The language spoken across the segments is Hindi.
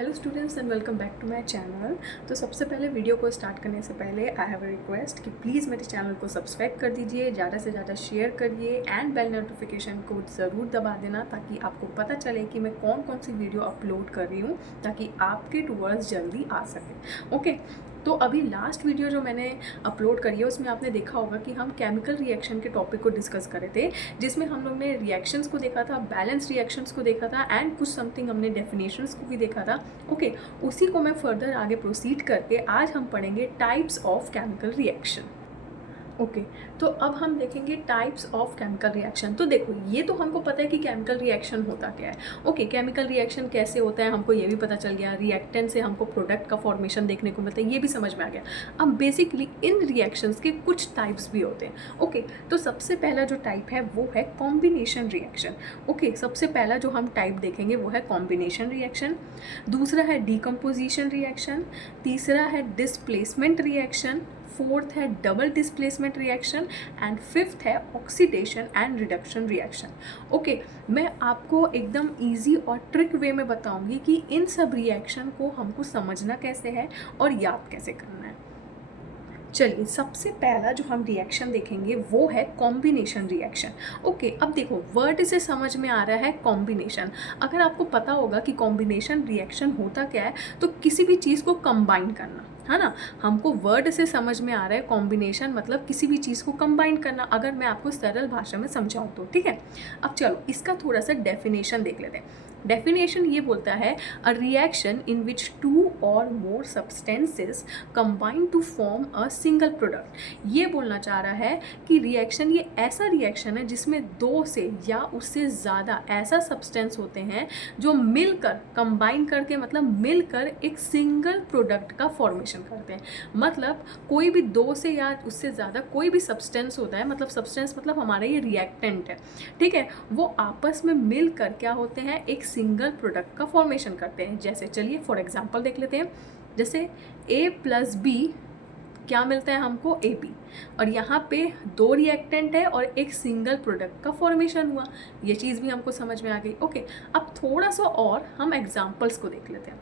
Hello students and welcome back to my channel. तो सबसे पहले वीडियो को स्टार्ट करने से पहले आई हैव अ रिक्वेस्ट कि प्लीज़ मेरे चैनल को सब्सक्राइब कर दीजिए, ज़्यादा से ज़्यादा शेयर करिए एंड बेल नोटिफिकेशन को ज़रूर दबा देना ताकि आपको पता चले कि मैं कौन कौन सी वीडियो अपलोड कर रही हूँ ताकि आपके टूवर्ड्स जल्दी आ सके। ओके, तो अभी लास्ट वीडियो जो मैंने अपलोड करी है उसमें आपने देखा होगा कि हम केमिकल रिएक्शन के टॉपिक को डिस्कस करे थे, जिसमें हम लोग ने रिएक्शंस को देखा था, बैलेंस रिएक्शंस को देखा था एंड कुछ समथिंग हमने डेफिनेशंस को भी देखा था। ओके, उसी को मैं फर्दर आगे प्रोसीड करके आज हम पढ़ेंगे types of chemical reaction. Okay, तो अब हम देखेंगे टाइप्स ऑफ केमिकल रिएक्शन। तो देखो, ये तो हमको पता है कि केमिकल रिएक्शन होता क्या है। ओके, केमिकल रिएक्शन कैसे होता है हमको ये भी पता चल गया, रिएक्टेंट से हमको प्रोडक्ट का फॉर्मेशन देखने को मिलता है, ये भी समझ में आ गया। अब बेसिकली इन रिएक्शंस के कुछ टाइप्स भी होते हैं। ओके, तो सबसे पहला जो टाइप है वो है कॉम्बिनेशन रिएक्शन। ओके, सबसे पहला जो हम टाइप देखेंगे वो है कॉम्बिनेशन रिएक्शन। दूसरा है डीकम्पोजिशन रिएक्शन। तीसरा है डिस्प्लेसमेंट रिएक्शन। फोर्थ है double displacement reaction and fifth है oxidation and reduction reaction. Okay, मैं आपको एकदम इजी और ट्रिक वे में बताऊंगी कि इन सब रिएक्शन को हमको समझना कैसे है और याद कैसे करना है। चलिए, सबसे पहला जो हम रिएक्शन देखेंगे वो है कॉम्बिनेशन रिएक्शन। ओके, अब देखो वर्ड से समझ में आ रहा है कॉम्बिनेशन। अगर आपको पता होगा कि कॉम्बिनेशन रिएक्शन होता क्या है तो किसी भी चीज़ को कंबाइन करना है ना। हमको वर्ड से समझ में आ रहा है कॉम्बिनेशन मतलब किसी भी चीज़ को कंबाइन करना। अगर मैं आपको सरल भाषा में समझाऊँ तो ठीक है। अब चलो इसका थोड़ा सा डेफिनेशन देख लेते हैं। डेफिनेशन ये बोलता है a reaction in which two और more substances combine to form a single product. ये बोलना चाह रहा है कि रिएक्शन ये ऐसा रिएक्शन है जिसमें दो से या उससे ज़्यादा ऐसा सब्सटेंस होते हैं जो मिलकर कंबाइन करके मतलब मिलकर एक सिंगल प्रोडक्ट का फॉर्मेशन करते हैं। मतलब कोई भी दो से या उससे ज़्यादा कोई भी सब्सटेंस होता है, मतलब सब्सटेंस मतलब हमारा ये रिएक्टेंट है, ठीक है, वो आपस में मिलकर क्या होते हैं एक सिंगल प्रोडक्ट का फॉर्मेशन करते हैं। जैसे चलिए फॉर एग्जांपल देख लेते हैं। जैसे A प्लस बी क्या मिलता है हमको AB, और यहाँ पे दो रिएक्टेंट है और एक सिंगल प्रोडक्ट का फॉर्मेशन हुआ। ये चीज़ भी हमको समझ में आ गई। ओके, अब थोड़ा सा और हम एग्जाम्पल्स को देख लेते हैं।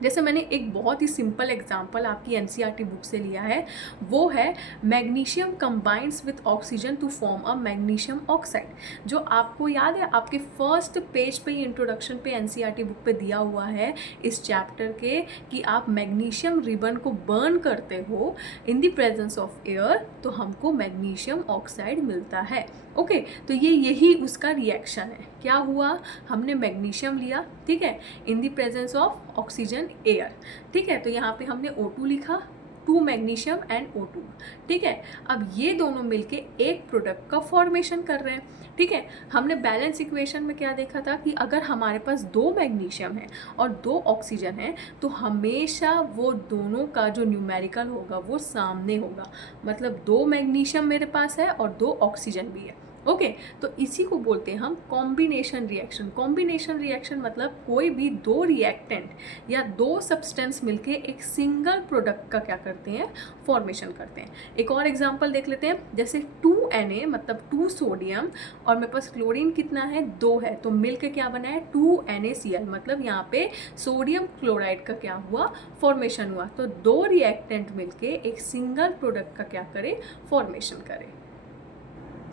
जैसे मैंने एक बहुत ही सिंपल एग्जांपल आपकी एनसीईआरटी बुक से लिया है, वो है magnesium combines with oxygen to form a magnesium oxide. जो आपको याद है आपके फर्स्ट पेज पे ही इंट्रोडक्शन पे एनसीईआरटी बुक पे दिया हुआ है इस चैप्टर के कि आप मैग्नीशियम रिबन को बर्न करते हो in the presence of air तो हमको मैग्नीशियम ऑक्साइड मिलता है। ओके, तो ये यही उसका रिएक्शन है। क्या हुआ, हमने मैग्नीशियम लिया, ठीक है, in the presence of oxygen air, ठीक है, तो यहाँ पे हमने O2 लिखा, 2 मैग्नीशियम एंड O2, ठीक है। अब ये दोनों मिलके एक प्रोडक्ट का फॉर्मेशन कर रहे हैं, ठीक है। हमने बैलेंस इक्वेशन में क्या देखा था कि अगर हमारे पास 2 मैग्नीशियम है और 2 ऑक्सीजन है तो हमेशा वो दोनों का जो न्यूमेरिकल होगा वो सामने होगा। मतलब 2 मैग्नीशियम मेरे पास है और 2 ऑक्सीजन भी है। ओके, तो इसी को बोलते हैं हम कॉम्बिनेशन रिएक्शन। कॉम्बिनेशन रिएक्शन मतलब कोई भी दो रिएक्टेंट या दो सब्सटेंस मिलके एक सिंगल प्रोडक्ट का क्या करते हैं फॉर्मेशन करते हैं। एक और एग्जांपल देख लेते हैं। जैसे 2Na मतलब 2 सोडियम और मेरे पास क्लोरीन कितना है 2 है, तो मिलके क्या बना है 2NaCl, मतलब यहाँ पे सोडियम क्लोराइड का क्या हुआ फॉर्मेशन हुआ। तो दो रिएक्टेंट मिलके एक सिंगल प्रोडक्ट का क्या करे फॉर्मेशन करे।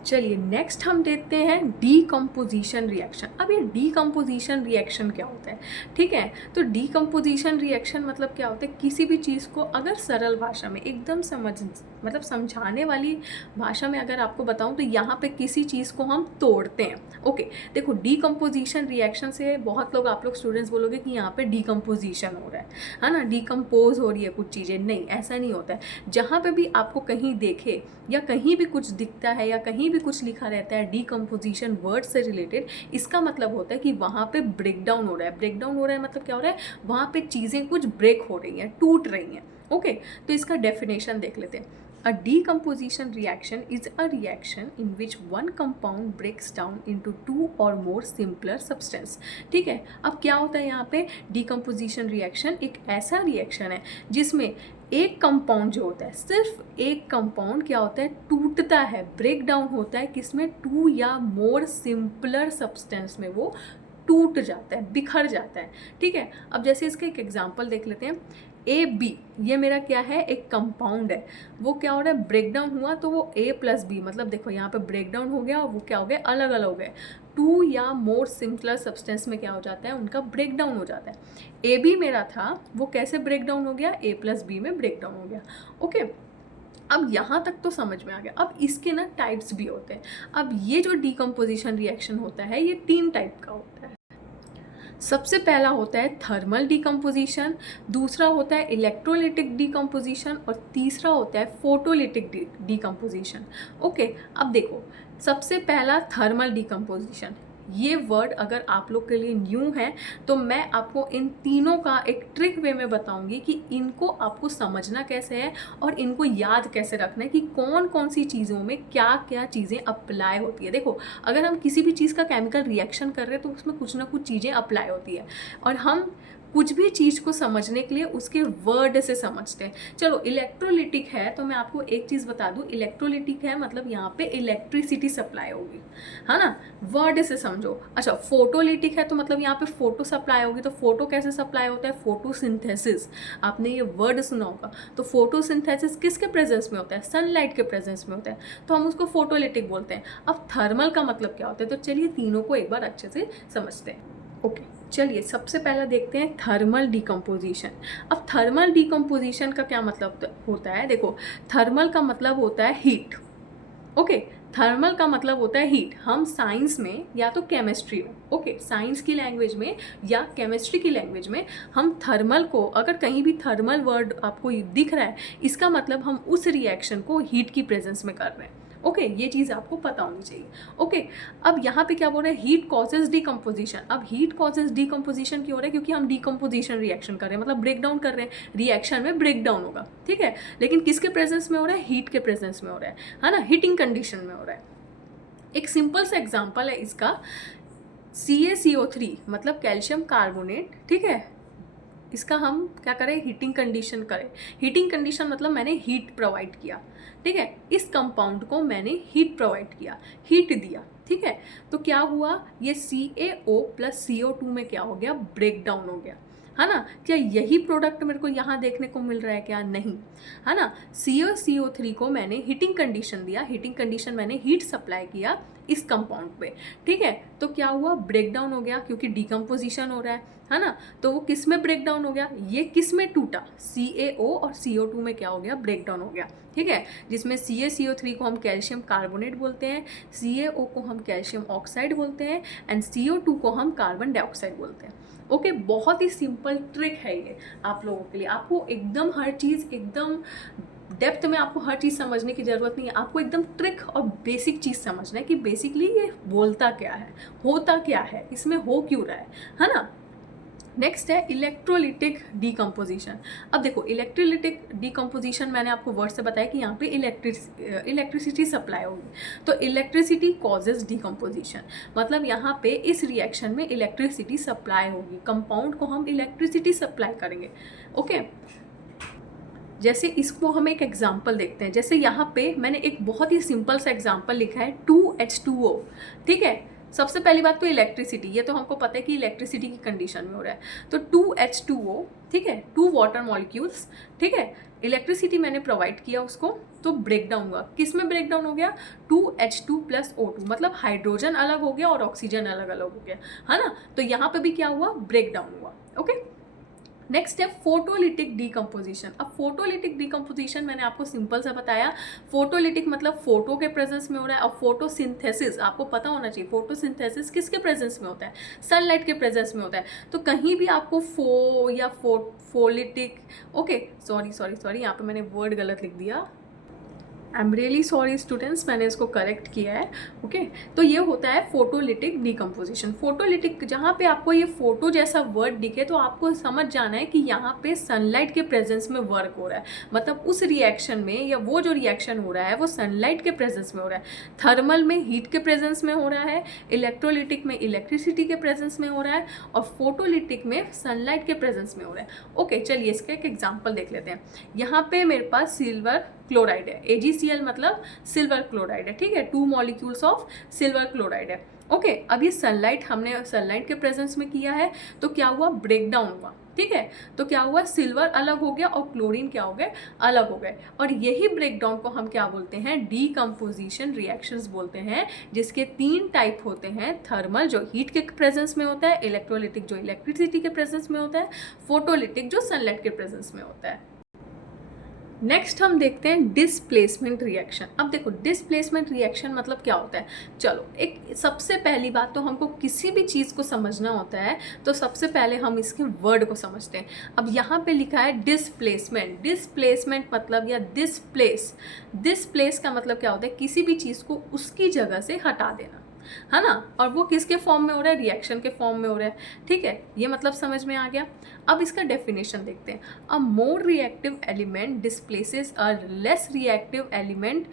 चलिए नेक्स्ट हम देखते हैं डीकम्पोजिशन रिएक्शन। अब ये डीकम्पोजिशन रिएक्शन क्या होता है, ठीक है। तो डीकम्पोजिशन रिएक्शन मतलब क्या होता है, किसी भी चीज़ को अगर सरल भाषा में एकदम मतलब समझाने वाली भाषा में अगर आपको बताऊं तो यहाँ पे किसी चीज़ को हम तोड़ते हैं। ओके, देखो डीकम्पोजिशन रिएक्शन से बहुत लोग आप लोग स्टूडेंट्स बोलोगे कि यहाँ पे डीकम्पोजिशन हो रहा है ना, डीकम्पोज हो रही है कुछ चीज़ें। नहीं, ऐसा नहीं होता है। जहाँ पे भी आपको कहीं देखे या कहीं भी कुछ दिखता है या कहीं भी कुछ लिखा रहता है डीकम्पोजिशन वर्ड से रिलेटेड, इसका मतलब होता है कि वहाँ पे ब्रेक डाउन हो रहा है। ब्रेक डाउन हो रहा है मतलब क्या हो रहा है, वहाँ पे चीज़ें कुछ ब्रेक हो रही हैं, टूट रही हैं। ओके, तो इसका डेफिनेशन देख लेते हैं। A decomposition reaction is a reaction in which one compound breaks down into two or more simpler substance। ठीक है, अब क्या होता है यहाँ पे decomposition reaction एक ऐसा रिएक्शन है जिसमें एक कंपाउंड जो होता है, सिर्फ एक कंपाउंड क्या होता है टूटता है, ब्रेक डाउन होता है, किसमें 2 या मोर सिंपलर सब्सटेंस में वो टूट जाता है, बिखर जाता है। ठीक है, अब जैसे इसका एक एग्जांपल देख लेते हैं। AB ये मेरा क्या है, एक कंपाउंड है। वो क्या हो रहा है, ब्रेक डाउन हुआ तो वो A+B, मतलब देखो यहाँ पे ब्रेक डाउन हो गया और वो क्या हो गया, अलग अलग हो गए। 2 या मोर सिमिलर सब्सटेंस में क्या हो जाता है, उनका ब्रेक डाउन हो जाता है। AB मेरा था, वो कैसे ब्रेक डाउन हो गया, A+B में ब्रेक डाउन हो गया। ओके, अब यहाँ तक तो समझ में आ गया। अब इसके ना टाइप्स भी होते हैं। अब ये जो डीकम्पोजिशन रिएक्शन होता है ये 3 टाइप का होता है। सबसे पहला होता है थर्मल डीकम्पोजिशन, दूसरा होता है इलेक्ट्रोलिटिक डीकम्पोजिशन और तीसरा होता है फोटोलिटिक डीकम्पोजिशन। ओके, अब देखो सबसे पहला थर्मल डीकम्पोजिशन। ये वर्ड अगर आप लोग के लिए न्यू है तो मैं आपको इन तीनों का एक ट्रिक वे में बताऊंगी कि इनको आपको समझना कैसे है और इनको याद कैसे रखना है कि कौन कौन सी चीज़ों में क्या क्या चीज़ें अप्लाई होती है। देखो अगर हम किसी भी चीज़ का केमिकल रिएक्शन कर रहे हैं तो उसमें कुछ ना कुछ चीज़ें अप्लाई होती है और हम कुछ भी चीज़ को समझने के लिए उसके वर्ड से समझते हैं। चलो इलेक्ट्रोलिटिक है तो मैं आपको एक चीज़ बता दूं, इलेक्ट्रोलिटिक है मतलब यहाँ पे इलेक्ट्रिसिटी सप्लाई होगी, है ना, वर्ड से समझो। अच्छा फोटोलिटिक है तो मतलब यहाँ पे फोटो सप्लाई होगी। तो फोटो कैसे सप्लाई होता है, फोटोसिंथेसिस, आपने ये वर्ड सुना होगा। तो फोटोसिंथेसिस किसके प्रेजेंस में होता है, सनलाइट के प्रेजेंस में होता है, तो हम उसको फोटोलिटिक बोलते हैं। अब थर्मल का मतलब क्या होता है, तो चलिए तीनों को एक बार अच्छे से समझते हैं। ओके चलिए सबसे पहला देखते हैं थर्मल डीकम्पोजिशन। अब थर्मल डीकम्पोजिशन का क्या मतलब होता है, देखो थर्मल का मतलब होता है हीट। ओके, थर्मल का मतलब होता है हीट। हम साइंस में या तो केमिस्ट्री में, ओके साइंस की लैंग्वेज में या केमिस्ट्री की लैंग्वेज में हम थर्मल को, अगर कहीं भी थर्मल वर्ड आपको दिख रहा है इसका मतलब हम उस रिएक्शन को हीट की प्रेजेंस में कर रहे हैं। ओके, ये चीज़ आपको पता होनी चाहिए। ओके, अब यहाँ पे क्या बोल रहे हैं, हीट कॉजेज डीकम्पोजिशन। अब हीट कॉजेज डीकम्पोजिशन क्यों हो रहा है, क्योंकि हम डीकम्पोजिशन रिएक्शन कर रहे हैं, मतलब ब्रेक डाउन कर रहे हैं, रिएक्शन में ब्रेक डाउन होगा। ठीक है, लेकिन किसके प्रेजेंस में हो रहा है, हीट के प्रेजेंस में हो रहा है ना, हीटिंग कंडीशन में हो रहा है। एक सिंपल सा एग्जाम्पल है इसका, CaCO3 मतलब कैल्शियम कार्बोनेट। ठीक है, इसका हम क्या करें, हीटिंग कंडीशन करें। हीटिंग कंडीशन मतलब मैंने हीट प्रोवाइड किया। ठीक है, इस कंपाउंड को मैंने हीट प्रोवाइड किया, हीट दिया। ठीक है, तो क्या हुआ, ये CaO + CO2 में क्या हो गया, ब्रेक डाउन हो गया, है ना। क्या यही प्रोडक्ट मेरे को यहाँ देखने को मिल रहा है, क्या नहीं, है ना। CaCO3 को मैंने हीटिंग कंडीशन दिया, हीटिंग कंडीशन मैंने हीट सप्लाई किया इस कंपाउंड पे। ठीक है, तो क्या हुआ, ब्रेक डाउन हो गया क्योंकि डीकम्पोजिशन हो रहा है ना। तो वो किस में ब्रेक डाउन हो गया, ये किस में टूटा, CaO और CO2 में क्या हो गया, ब्रेक डाउन हो गया। ठीक है, जिसमें CaCO3 को हम कैल्शियम कार्बोनेट बोलते हैं, CaO को हम कैल्शियम ऑक्साइड बोलते हैं एंड CO2 को हम कार्बन डाइऑक्साइड बोलते हैं। ओके, बहुत ही सिंपल ट्रिक है ये आप लोगों के लिए। आपको एकदम हर चीज़ एकदम डेप्थ में आपको हर चीज़ समझने की ज़रूरत नहीं है, आपको एकदम ट्रिक और बेसिक चीज़ समझना है कि बेसिकली ये बोलता क्या है, होता क्या है, इसमें हो क्यों रहा है ना। नेक्स्ट है इलेक्ट्रोलिटिक डीकम्पोजिशन। अब देखो इलेक्ट्रोलिटिक डीकम्पोजिशन मैंने आपको वर्ड से बताया कि यहाँ पे इलेक्ट्रिसिटी सप्लाई होगी, तो इलेक्ट्रिसिटी कॉजेज डीकम्पोजिशन, मतलब यहाँ पे इस रिएक्शन में इलेक्ट्रिसिटी सप्लाई होगी, कंपाउंड को हम इलेक्ट्रिसिटी सप्लाई करेंगे। ओके, जैसे इसको हम एक एग्जाम्पल देखते हैं। जैसे यहाँ पे मैंने एक बहुत ही सिंपल सा एग्जाम्पल लिखा है 2H2O। ठीक है, सबसे पहली बात तो इलेक्ट्रिसिटी, ये तो हमको पता है कि इलेक्ट्रिसिटी की कंडीशन में हो रहा है, तो 2H2O। ठीक है, 2 वाटर मॉलिक्यूल्स। ठीक है, इलेक्ट्रिसिटी मैंने प्रोवाइड किया उसको, तो ब्रेक डाउन हुआ, किस में ब्रेक डाउन हो गया, 2H2 + O2, मतलब हाइड्रोजन अलग हो गया और ऑक्सीजन अलग अलग हो गया, है ना। तो यहाँ पे भी क्या हुआ, ब्रेक डाउन हुआ। ओके, नेक्स्ट है फोटोलिटिक डीकम्पोजिशन। अब फोटोलिटिक डीकम्पोजिशन मैंने आपको सिंपल सा बताया, फोटोलिटिक मतलब फोटो के प्रेजेंस में हो रहा है। और फोटोसिंथेसिस आपको पता होना चाहिए, फोटोसिंथेसिस किसके प्रेजेंस में होता है, सनलाइट के प्रेजेंस में होता है। तो कहीं भी आपको फोलिटिक, ओके सॉरी यहाँ पे मैंने वर्ड गलत लिख दिया, I am really sorry students, मैंने इसको करेक्ट किया है। ओके, तो ये होता है फोटोलिटिक डीकम्पोजिशन। फोटोलिटिक, जहाँ पे आपको ये फोटो जैसा वर्ड दिखे तो आपको समझ जाना है कि यहाँ पे सनलाइट के प्रेजेंस में वर्क हो रहा है, मतलब उस रिएक्शन में या वो जो रिएक्शन हो रहा है वो सनलाइट के प्रेजेंस में हो रहा है। थर्मल में हीट के प्रेजेंस में हो रहा है, इलेक्ट्रोलिटिक में इलेक्ट्रिसिटी के प्रेजेंस में हो रहा है और फोटोलिटिक में सनलाइट के प्रेजेंस में हो रहा है। ओके, चलिए इसका एक एग्जाम्पल देख लेते हैं। यहाँ पे मेरे पास सिल्वर क्लोराइड है, AgCl मतलब सिल्वर क्लोराइड है, ठीक है, 2 मॉलिक्यूल्स ऑफ सिल्वर क्लोराइड है। ओके, अब ये सनलाइट हमने सनलाइट के प्रेजेंस में किया है तो क्या हुआ, ब्रेक डाउन हुआ, ठीक है, तो क्या हुआ, सिल्वर अलग हो गया और क्लोरीन क्या हो गए, अलग हो गए। और यही ब्रेकडाउन को हम क्या बोलते हैं, डीकम्पोजिशन रिएक्शंस बोलते हैं, जिसके 3 टाइप होते हैं, थर्मल जो हीट के प्रेजेंस में होता है, इलेक्ट्रोलिटिक जो इलेक्ट्रिसिटी के प्रेजेंस में होता है, फोटोलिटिक जो सनलाइट के प्रेजेंस में होता है। नेक्स्ट हम देखते हैं डिस्प्लेसमेंट रिएक्शन। अब देखो डिस्प्लेसमेंट रिएक्शन मतलब क्या होता है, चलो एक सबसे पहली बात तो हमको किसी भी चीज़ को समझना होता है तो सबसे पहले हम इसके वर्ड को समझते हैं। अब यहाँ पे लिखा है डिस्प्लेसमेंट, डिस्प्लेसमेंट मतलब या डिस्प्लेस का मतलब क्या होता है, किसी भी चीज़ को उसकी जगह से हटा देना, है ना, और वो किसके फॉर्म में हो रहा है, रिएक्शन के फॉर्म में हो रहा है, ठीक है, ये मतलब समझ में आ गया। अब इसका डेफिनेशन देखते हैं। A more reactive element displaces a less reactive element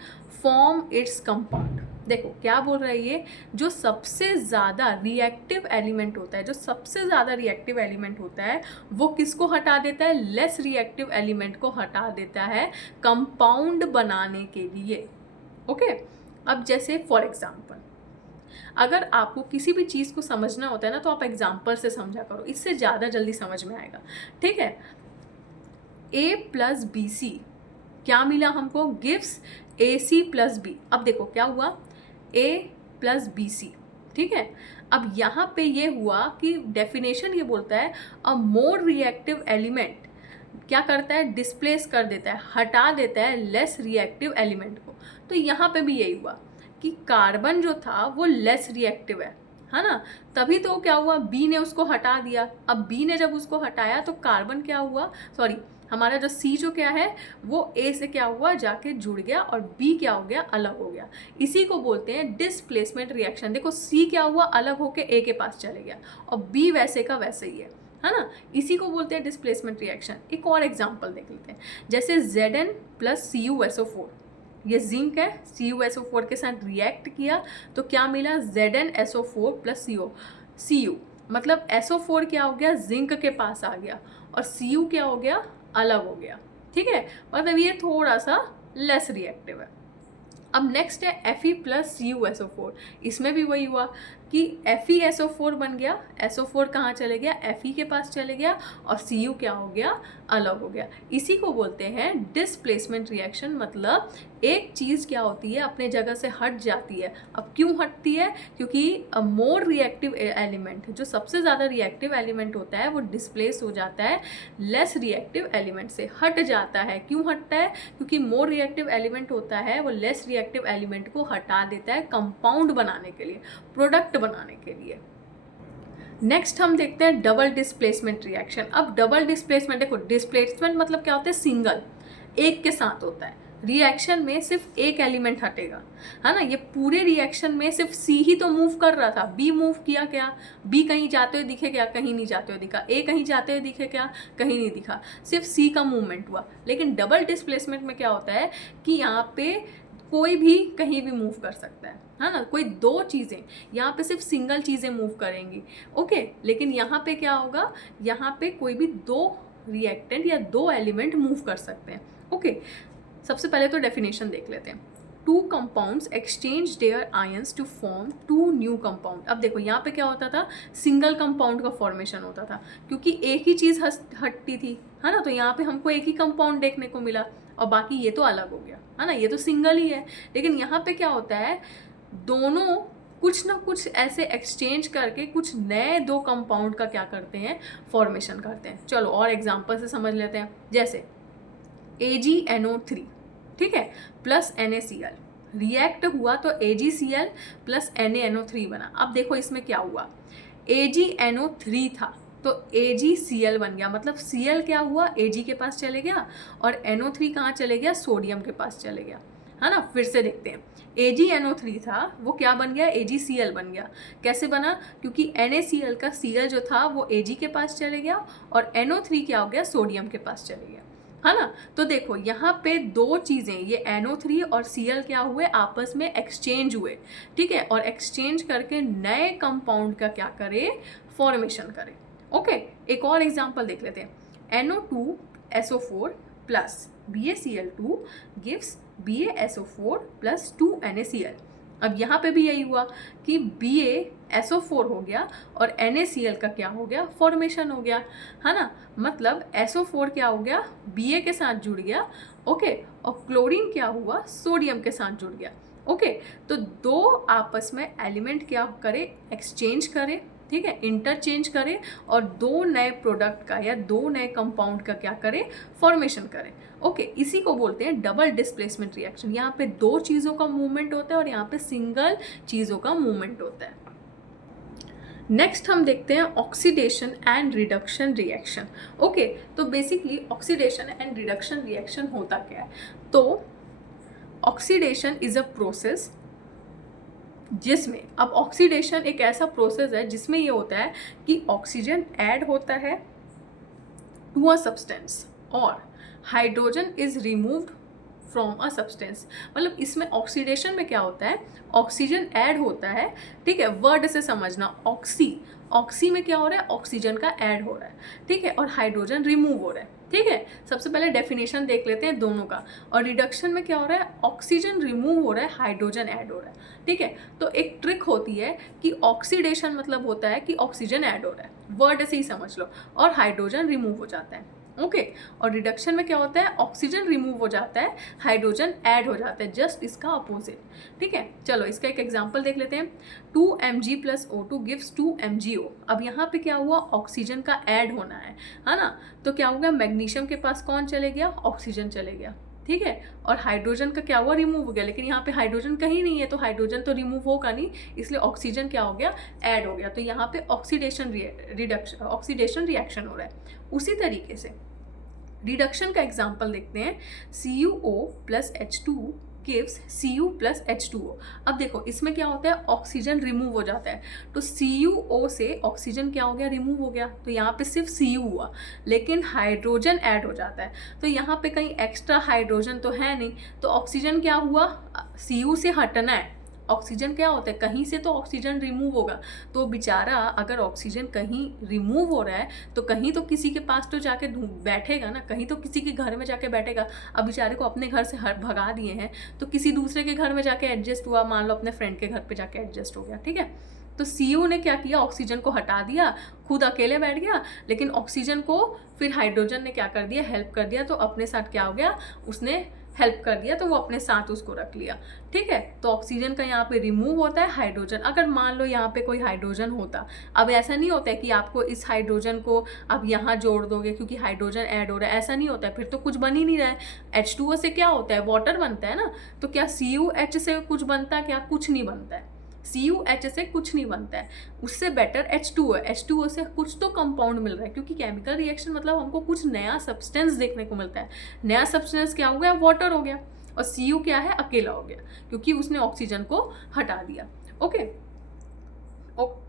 from its compound. देखो क्या बोल रहा है ये, जो सबसे ज़्यादा रिएक्टिव एलिमेंट होता है, जो सबसे ज़्यादा रिएक्टिव एलिमेंट होता है वो किसको हटा देता है, लेस रिएक्टिव एलिमेंट को हटा देता है कंपाउंड बनाने के लिए। ओके, अब जैसे फॉर एग्जाम्पल अगर आपको किसी भी चीज़ को समझना होता है ना तो आप एग्जाम्पल से समझा करो, इससे ज़्यादा जल्दी समझ में आएगा, ठीक है। A + BC क्या मिला हमको, गिव्स AC + B। अब देखो क्या हुआ, A + BC, ठीक है। अब यहाँ पे ये हुआ कि डेफिनेशन ये बोलता है अ मोर रिएक्टिव एलिमेंट क्या करता है, डिस्प्लेस कर देता है, हटा देता है लेस रिएक्टिव एलिमेंट को। तो यहाँ पे भी यही हुआ कि कार्बन जो था वो लेस रिएक्टिव है ना, तभी तो क्या हुआ, बी ने उसको हटा दिया। अब बी ने जब उसको हटाया तो कार्बन क्या हुआ, सॉरी हमारा जो सी जो क्या है वो ए से क्या हुआ, जाके जुड़ गया और बी क्या हो गया, अलग हो गया। इसी को बोलते हैं डिस्प्लेसमेंट रिएक्शन। देखो सी क्या हुआ, अलग होके ए के पास चले गया और बी वैसे का वैसे ही है ना, इसी को बोलते हैं डिस्प्लेसमेंट रिएक्शन। एक और एग्जांपल देख लेते हैं, जैसे Zn + CuSO4, ये जिंक है, CuSO4 के साथ रिएक्ट किया तो क्या मिला, ZnSO4 + Cu मतलब SO4 क्या हो गया, जिंक के पास आ गया और Cu क्या हो गया, अलग हो गया, ठीक है, मतलब ये थोड़ा सा लेस रिएक्टिव है। अब नेक्स्ट है Fe + CuSO4, इसमें भी वही हुआ कि FeSO4 बन गया, SO4 कहाँ चले गया, Fe के पास चले गया और Cu क्या हो गया, अलग हो गया। इसी को बोलते हैं डिस्प्लेसमेंट रिएक्शन। मतलब एक चीज़ क्या होती है, अपने जगह से हट जाती है। अब क्यों हटती है, क्योंकि मोर रिएक्टिव एलिमेंट, जो सबसे ज़्यादा रिएक्टिव एलिमेंट होता है वो डिस्प्लेस हो जाता है लेस रिएक्टिव एलिमेंट से, हट जाता है। क्यों हटता है, क्योंकि मोर रिएक्टिव एलिमेंट होता है वो लेस रिएक्टिव एलिमेंट को हटा देता है कंपाउंड बनाने के लिए, प्रोडक्ट बनाने के लिए। नेक्स्ट हम देखते हैं डबल डिस्प्लेसमेंट रिएक्शन। अब डबल डिस्प्लेसमेंट, देखो डिस्प्लेसमेंट मतलब क्या होता है, सिंगल, एक के साथ होता है। रिएक्शन में सिर्फ एक एलिमेंट हटेगा, है ना, ये पूरे रिएक्शन में सिर्फ सी ही तो मूव कर रहा था, बी मूव किया क्या, बी कहीं जाते हुए दिखे क्या, कहीं नहीं जाते हुए दिखा, ए कहीं जाते हुए दिखे क्या, कहीं नहीं दिखा, सिर्फ सी का मूवमेंट हुआ। लेकिन डबल डिस्प्लेसमेंट में क्या होता है कि यहाँ पे कोई भी कहीं भी मूव कर सकता है ना, कोई दो चीज़ें, यहाँ पे सिर्फ सिंगल चीज़ें मूव करेंगी, ओके। लेकिन यहाँ पे क्या होगा, यहाँ पे कोई भी दो रिएक्टेंट या दो एलिमेंट मूव कर सकते हैं, ओके। सबसे पहले तो डेफिनेशन देख लेते हैं। 2 compounds exchange their ions to form 2 new compound. अब देखो यहाँ पे क्या होता था, सिंगल कंपाउंड का फॉर्मेशन होता था क्योंकि एक ही चीज़ हटती थी, है ना, तो यहाँ पे हमको एक ही कंपाउंड देखने को मिला और बाकी ये तो अलग हो गया, है ना, ये तो सिंगल ही है। लेकिन यहाँ पे क्या होता है, दोनों कुछ ना कुछ ऐसे एक्सचेंज करके कुछ नए 2 कंपाउंड का क्या करते हैं, फॉर्मेशन करते हैं। चलो और एग्जांपल से समझ लेते हैं, जैसे AgNO3, ठीक है, + NaCl रिएक्ट हुआ तो AgCl + NaNO3 बना। अब देखो इसमें क्या हुआ, AgNO3 था तो AgCl बन गया, मतलब Cl क्या हुआ, Ag के पास चले गया और NO3 कहाँ चले गया, सोडियम के पास चले गया, है ना। फिर से देखते हैं, AgNO3 था वो क्या बन गया, AgCl बन गया। कैसे बना, क्योंकि NaCl का Cl जो था वो Ag के पास चले गया और NO3 क्या हो गया, सोडियम के पास चले गया, है ना। तो देखो यहाँ पे दो चीज़ें, ये NO3 और Cl क्या हुए, आपस में एक्सचेंज हुए, ठीक है, और एक्सचेंज करके नए कंपाउंड का क्या करे, फॉर्मेशन करे, ओके। एक और एग्जांपल देख लेते हैं, NO2SO4 + BaCl2 gives BaSO4 plus 2NaCl। अब यहाँ पे भी यही हुआ कि BaSO4 हो गया और NaCl का क्या हो गया, फॉर्मेशन हो गया, है ना। मतलब SO4 क्या हो गया, Ba के साथ जुड़ गया, ओके, और क्लोरीन क्या हुआ, सोडियम के साथ जुड़ गया, ओके। तो दो आपस में एलिमेंट क्या करे, एक्सचेंज करे, ठीक है, इंटरचेंज करे, और दो नए प्रोडक्ट का या दो नए कंपाउंड का क्या करे, फॉर्मेशन करे, ओके। इसी को बोलते हैं डबल डिस्प्लेसमेंट रिएक्शन। यहाँ पे दो चीज़ों का मूवमेंट होता है और यहाँ पे सिंगल चीज़ों का मूवमेंट होता है। नेक्स्ट हम देखते हैं oxidation and reduction reaction, okay. तो basically oxidation and reduction reaction होता क्या है, तो ऑक्सीडेशन इज अ प्रोसेस जिसमें, अब ऑक्सीडेशन एक ऐसा प्रोसेस है जिसमें ये होता है कि ऑक्सीजन ऐड होता है टू अ सब्सटेंस और hydrogen is removed from a substance. मतलब इसमें ऑक्सीडेशन में क्या होता है, ऑक्सीजन ऐड होता है, ठीक है, वर्ड से समझना, ऑक्सी में क्या हो रहा है, ऑक्सीजन का ऐड हो रहा है, ठीक है, और हाइड्रोजन रिमूव हो रहा है, ठीक है। सबसे पहले डेफिनेशन देख लेते हैं दोनों का। और रिडक्शन में क्या हो रहा है, ऑक्सीजन रिमूव हो रहा है, हाइड्रोजन ऐड हो रहा है, ठीक है। तो एक ट्रिक होती है कि ऑक्सीडेशन मतलब होता है कि ऑक्सीजन ऐड हो रहा है, वर्ड से ही समझ लो, और हाइड्रोजन रिमूव हो जाता है, ओके। और रिडक्शन में क्या होता है, ऑक्सीजन रिमूव हो जाता है, हाइड्रोजन ऐड हो जाता है, जस्ट इसका अपोजिट, ठीक है। चलो इसका एक एग्जांपल देख लेते हैं। 2Mg + O2 gives 2MgO। अब यहाँ पे क्या हुआ, ऑक्सीजन का ऐड होना है ना। तो क्या होगा, मैग्नीशियम के पास कौन चले गया, ऑक्सीजन चले गया, ठीक है। और हाइड्रोजन का क्या हुआ, रिमूव हो गया, लेकिन यहाँ पे हाइड्रोजन कहीं नहीं है, तो हाइड्रोजन तो रिमूव होगा नहीं, इसलिए ऑक्सीजन क्या हो गया, ऐड हो गया। तो यहाँ पे ऑक्सीडेशन रिएक्शन हो रहा है। उसी तरीके से रिडक्शन का एग्जाम्पल देखते हैं। CuO + H2 gives Cu + H2O। अब देखो इसमें क्या होता है, ऑक्सीजन रिमूव हो जाता है, तो CuO से ऑक्सीजन क्या हो गया, रिमूव हो गया, तो यहाँ पे सिर्फ Cu हुआ, लेकिन हाइड्रोजन ऐड हो जाता है, तो यहाँ पे कहीं एक्स्ट्रा हाइड्रोजन तो है नहीं, तो ऑक्सीजन क्या हुआ, Cu से हटना है। ऑक्सीजन क्या होता है, कहीं से तो ऑक्सीजन रिमूव होगा, तो बेचारा अगर ऑक्सीजन कहीं रिमूव हो रहा है तो कहीं तो किसी के पास तो जाके बैठेगा ना, कहीं तो किसी के घर में जाके बैठेगा। अब बेचारे को अपने घर से भगा दिए हैं, तो किसी दूसरे के घर में जाके एडजस्ट हुआ, मान लो अपने फ्रेंड के घर पे जाके एडजस्ट हो गया, ठीक है। तो Cu ने क्या किया, ऑक्सीजन को हटा दिया, खुद अकेले बैठ गया, लेकिन ऑक्सीजन को फिर हाइड्रोजन ने क्या कर दिया, हेल्प कर दिया, तो अपने साथ क्या हो गया, उसने हेल्प कर दिया, तो वो अपने साथ उसको रख लिया, ठीक है। तो ऑक्सीजन का यहाँ पे रिमूव होता है, हाइड्रोजन, अगर मान लो यहाँ पे कोई हाइड्रोजन होता, अब ऐसा नहीं होता है कि आपको इस हाइड्रोजन को अब यहाँ जोड़ दोगे क्योंकि हाइड्रोजन ऐड हो रहा है, ऐसा नहीं होता है, फिर तो कुछ बन ही नहीं रहा है। H2O से क्या होता है, वाटर बनता है ना, तो क्या CuH से कुछ बनता है, क्या कुछ नहीं बनता है, CuH से कुछ नहीं बनता है, उससे बेटर H2O है, H2O से कुछ तो कंपाउंड मिल रहा है, क्योंकि केमिकल रिएक्शन मतलब हमको कुछ नया सब्सटेंस देखने को मिलता है। नया सब्सटेंस क्या हो गया, वाटर हो गया, और Cu क्या है, अकेला हो गया, क्योंकि उसने ऑक्सीजन को हटा दिया, ओके।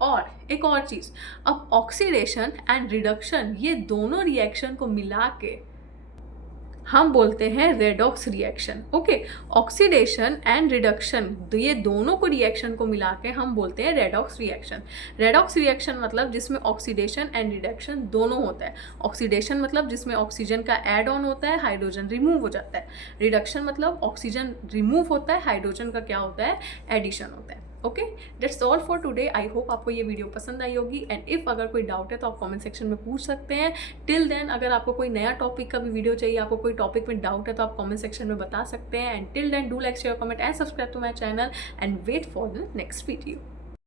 और एक और चीज़, अब ऑक्सीडेशन एंड रिडक्शन ये दोनों रिएक्शन को मिला के हम बोलते हैं redox reaction, okay. Oxidation and reduction ये दोनों को रिएक्शन को मिला के हम बोलते हैं रेडॉक्स रिएक्शन। रेडॉक्स रिएक्शन मतलब जिसमें ऑक्सीडेशन एंड रिडक्शन दोनों होता है। ऑक्सीडेशन मतलब जिसमें ऑक्सीजन का ऐड ऑन होता है, हाइड्रोजन रिमूव हो जाता है। रिडक्शन मतलब ऑक्सीजन रिमूव होता है, हाइड्रोजन का क्या होता है, एडिशन होता है, okay. That's all for today. I hope आपको ये वीडियो पसंद आई होगी, एंड इफ़ अगर कोई डाउट है तो आप कमेंट सेक्शन में पूछ सकते हैं। टिल देन अगर आपको कोई नया टॉपिक का भी वीडियो चाहिए, आपको कोई टॉपिक में डाउट है तो आप कमेंट सेक्शन में बता सकते हैं। And till then do like, share, comment and subscribe to my channel and wait for the next video.